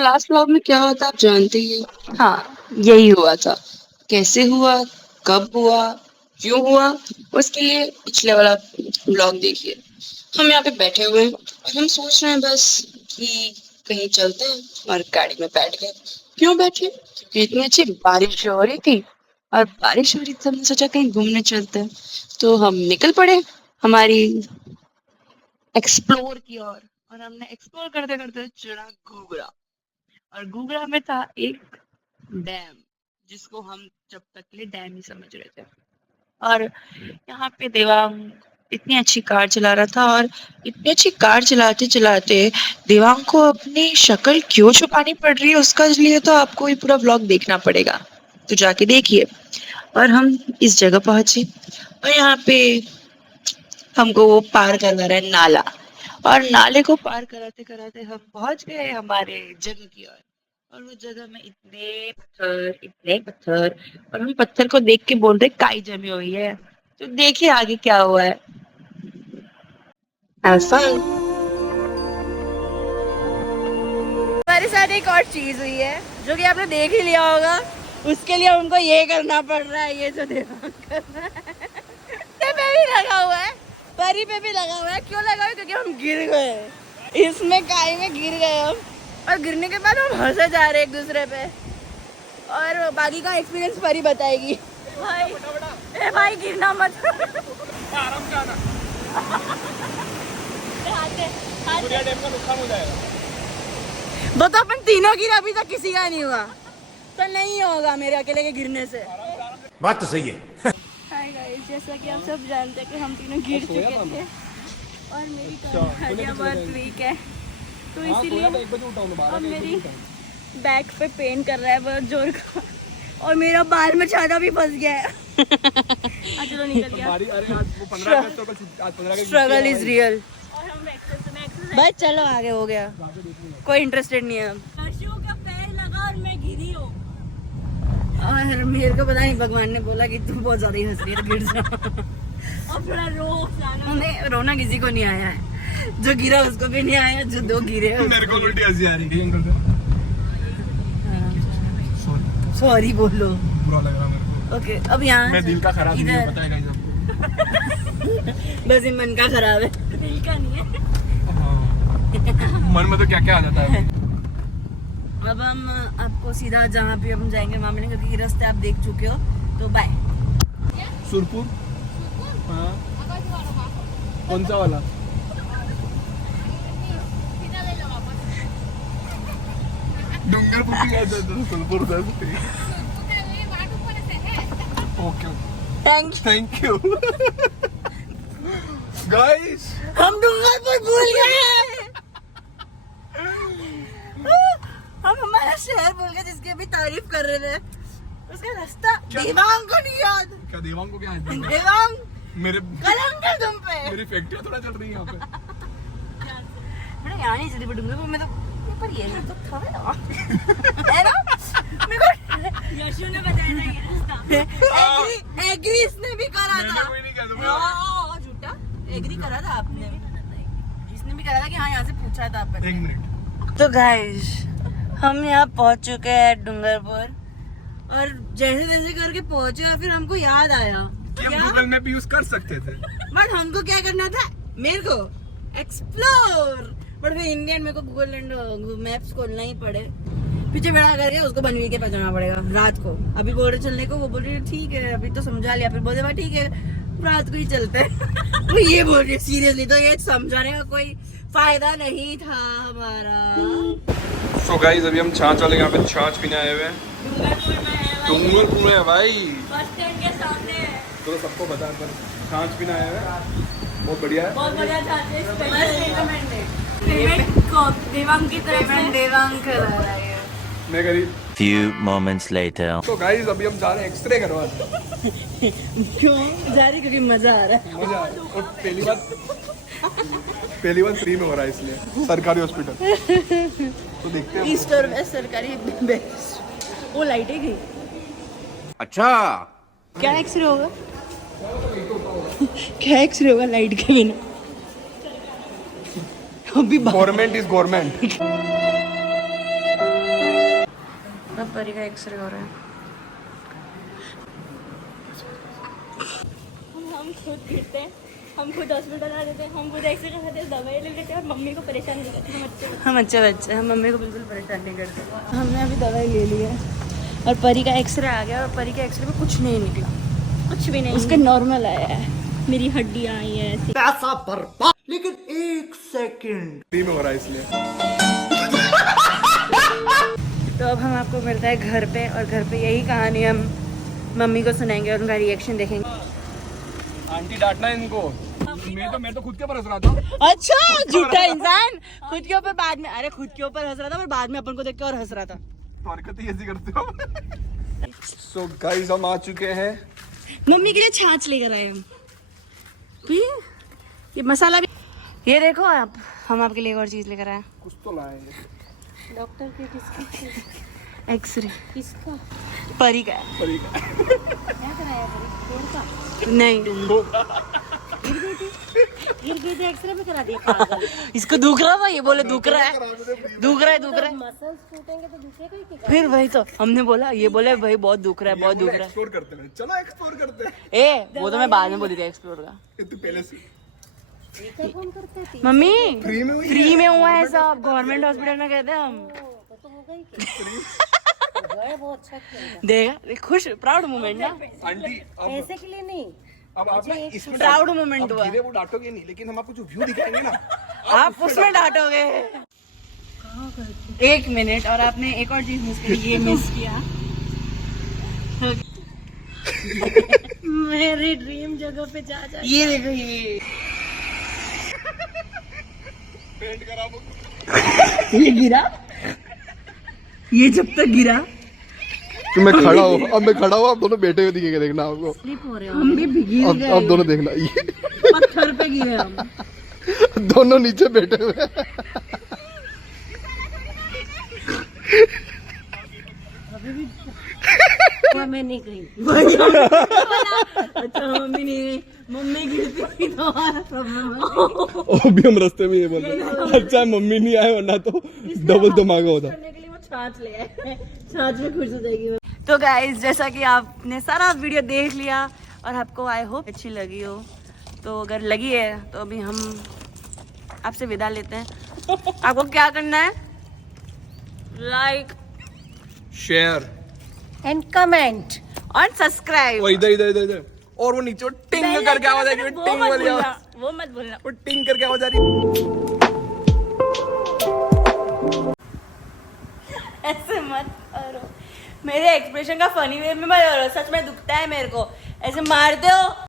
Last vlog में क्या हुआ था आप जानते ही हैं। हाँ, यही हुआ था। कैसे हुआ, कब हुआ, क्यों हुआ, उसके लिए पिछले वाला व्लॉग देखिए। हम यहाँ पे बैठे हुए हैं और हम सोच रहे हैं बस कि कहीं चलते हैं, और गाड़ी में बैठ गए। क्यों बैठे, क्योंकि इतनी अच्छी बारिश हो रही थी, और बारिश हो रही थी, हमने सोचा कहीं घूमने चलते हैं। तो हम निकल पड़े हमारी एक्सप्लोर की ओर, और हमने एक्सप्लोर करते करते चढ़ा घूघरा। और घूघरा में था एक डैम, जिसको हम जब तक के लिए डैम ही समझ रहे थे। और यहाँ पे देवांग इतनी अच्छी कार चला रहा था, और इतनी अच्छी कार चलाते चलाते देवांग को अपनी शक्ल क्यों छुपानी पड़ रही है, उसका लिए तो आपको ये पूरा व्लॉग देखना पड़ेगा, तो जाके देखिए। और हम इस जगह पहुंचे, और यहाँ पे हमको वो पार करना रहा है नाला, और नाले को पार कराते कराते हम पहुंच गए हमारे जगह की ओर। और वो जगह में इतने पत्थर, और हम पत्थर को देख के बोल रहे काई जमी हुई है। तो देखिए आगे क्या हुआ है। Have fun. हमारे साथ एक और चीज हुई है जो कि आपने देख ही लिया होगा। उसके लिए उनको ये करना पड़ रहा है, ये जो देवांग कर रहा है। पे भी लगा हुआ है, परी पे भी लगा हुआ है। क्यों लगा हुआ है? क्योंकि हम गिर गए इसमें, काई में गिर गए हम, और गिरने के बाद हम हंसे जा रहे एक दूसरे पे। और बाकी का एक्सपीरियंस परी बताएगी। भाई ए भाई गिरना मत। आराम से आना। वो तो अपन तीनों गिरे, अभी तक किसी का नहीं हुआ, तो नहीं होगा मेरे अकेले के गिरने से। बात तो सही है। हाय गाइस, जैसा कि आप सब जानते हैं कि हम तीनों गिर चुके थे, और मेरी हड्डियां बहुत वीक है, तो इसीलिए अब मेरी बैक पे पेन कर रहा है बहुत जोर का, और मेरा बाल में छाता भी फंस गया है। चलो निकल गया। Struggle is real. बस चलो आगे, हो गया, कोई इंटरेस्टेड नहीं है अब। का पैर लगा और मैं गिरी हूँ, और मेरे को पता नहीं, भगवान ने बोला कि तू बहुत ज्यादा ही हंस रही है, गिर जा। और थोड़ा रो, रोना किसी को नहीं आया है, जो गिरा उसको भी नहीं आया, जो दो गिरे मेरे को उल्टी हंसी आ रही है। सॉरी बोलो। बुरा लग रहा मेरे को। ओके, अब यहाँ मैं दिल का खराब नहीं इधर पता है बस ये मन का खराब है, दिल का नहीं है। मन में तो क्या क्या आ जाता है। अब हम आपको सीधा जहाँ पे हम जाएंगे वहाँ मिलेंगे, क्योंकि रास्ते आप देख चुके हो, तो बाय। सुरपुर। हाँ, कौन सा वाला? डूंगरपुर याद आता सुरपुर का। Okay, thank you guys. हम डूंगरपुर भूल गए। हम हमारा शहर भूल गए जिसकी अभी तारीफ कर रहे थे। उसका रास्ता देवांग को नहीं याद। क्या देवांग को क्या है? देवांग मेरे कलंक है तुम पे। मेरी फैक्ट्री थोड़ा चल रही है यहाँ पे। मैंने यहाँ नहीं चली डूंगरपुर में, तो पर ये तो था है ना। मेरे को यशु ने बताया था ये रास्ता। एग्री इसने भी करा था। मैंने कोई नहीं कहा तुम्हें। झूठा एग्री करा था आपने, इसने भी करा था कि हाँ यहाँ से पूछा था आपने। एक मिनट। तो गाइस, हम यहाँ पहुँच चुके हैं डूंगरपुर, और जैसे जैसे करके पहुँचे और फिर हमको याद आया कि हम गूगल मैप यूज कर सकते थे, बट हमको क्या करना था, मेरे को एक्सप्लोर। बट फिर इंडियन मेरे को गूगल एंड मैप्स खोलना ही पड़े, पीछे बैठा करके उसको बनवी के पहुंचाना पड़ेगा रात को। अभी बोल रहे चलने को, वो बोल रही ठीक है, अभी तो समझा लिया, फिर बोलते ठीक है रात को ही चलते हैं। वो ये बोल रही सीरियसली, तो ये समझाने का कोई फायदा नहीं था हमारा। सो गाइस, अभी हम छाछ वाले यहाँ पे छाछ पीने आए हुए हैं। डूंगरपुर में है भाई, बस स्टैंड के सामने। तो सबको बता कर छाछ पीने आए हुए हैं, बहुत बढ़िया है। बहुत बढ़िया छाछ है, स्पेशल रिकमेंडेड। पेमेंट को देवांग की तरफ से देवांग करा रहा है। मैं करी। Few moments later. तो गाइस, अभी हम जा रहे हैं एक्सरे करवाने। क्यों जा रही? क्योंकि मजा आ रहा है। मजा आ रहा है। और पहली बार फ्री में हो रहा है, इसलिए सरकारी हॉस्पिटल। तो देखते हैं। ईस्ट और वेस्ट सरकारी बेस्ट। वो लाइट गई। अच्छा, क्या एक्सरे होगा? क्या एक्सरे होगा लाइट के बिना? अभी गवर्नमेंट इज गवर्नमेंट। अब परी का एक्सरे हो रहा है। हम खुद गिरते हैं, हम खुद हॉस्पिटल आ जाते हैं, हम खुद एक्सरे कराते हैं, दवाई ले लेते हैं और मम्मी को परेशान नहीं करते। हम अच्छे बच्चे, हम मम्मी को बिल्कुल परेशान नहीं करते। हमने अभी दवाई ले ली है और परी का एक्सरे आ गया और परी के एक्सरे में कुछ नहीं निकला, कुछ भी नहीं, उसके नॉर्मल आया है। मेरी हड्डियाँ आई है ऐसी। पैसा बर्बाद, लेकिन 1 सेकंड फ्री में हो रहा है इसलिए। तो अब हम आपको मिलता है घर पे, और घर पे यही कहानी हम मम्मी को सुनाएंगे और उनका रिएक्शन देखेंगे। आंटी डांटना इनको। मैं तो खुद के ऊपर हंस रहा था। अच्छा, झूठा इंसान खुद के ऊपर बाद में, अरे खुद के ऊपर हंस रहा था पर बाद में अपन को देख के और हंस रहा था। तो हरकत ही ऐसी करते हो। सो गाइस हम आ चुके हैं। मम्मी के लिए छाछ लेकर आए हम भी, ये मसाला भी, ये देखो आप, हम आपके लिए एक और चीज लेकर आए। कुछ तो लाएंगे। डॉक्टर के किसका एक्सरे? किसका? परी का है। परी का। क्या कराया का? नहीं, गिर गई थी, एक्सरे में करा दिया पागल। इसको दुख रहा था, ये बोले दुख रहा है, दुख रहा है, दुख रहा है। मसल्स टूटेंगे तो दूसरे को ही फिर वही तो हमने बोला, ये बोले भाई बहुत दुख रहा है, बहुत दुख रहा है। एक्सप्लोर करते हैं। चलो एक्सप्लोर करते हैं। ए वो तो मैं बाद में बोली थी एक्सप्लोर का। ये तो पहले से कौन करते थे? मम्मी फ्री में हुई है। फ्री में हुआ है सब, गवर्नमेंट हॉस्पिटल में कहते हैं हम। तो हो गई क्या? वो अच्छा खेल देखा, खुश, प्राउड मोमेंट ना, आंटी अब ऐसे के लिए नहीं, आप ना इसमें प्राउड मोमेंट हुआ। धीरे वो डांटोगे नहीं, लेकिन हम आपको जो व्यू दिखाएंगे ना आप उसमें डांटोगे। 1 मिनट, और आपने एक और चीज मिस करी, ये मिस किया। मेरी ड्रीम जगह पे जा जा। ये देखो, ये पेंट करा वो। ये गिरा, ये जब तक गिरा तो मैं खड़ा हूँ, अब मैं खड़ा हूँ, आप दोनों बैठे हुए दिखेंगे, देखना आपको। स्लिप हो रहे हो। हम भी भीग गए, अब दोनों देखना, ये पत्थर पे गिरे हम। दोनों नीचे बैठे हुए। मैं नहीं गई। अच्छा मम्मी नहीं गई, मम्मी गिरती थी तो अभी हम रास्ते में ये बोल रहे, अच्छा मम्मी नहीं आए वरना तो डबल धमाका होता। करने के लिए वो छाछ ले आए, छाछ में खुश हो जाएगी। तो गाइस, जैसा कि आपने सारा वीडियो देख लिया और आपको आई होप अच्छी लगी हो, तो अगर लगी है तो अभी हम आपसे विदा लेते हैं। आपको क्या करना है? लाइक शेयर एंड कमेंट और सब्सक्राइब। वो इधर इधर इधर इधर, और वो नीचे वो टिंग करके आवाज आ रही है, टिंग वाली आवाज, वो मत बोलना। वो टिंग करके आवाज आ रही है। ऐसे मत करो, मेरे एक्सप्रेशन का फनी वे में मत करो, सच में दुखता है मेरे को, ऐसे मारते हो।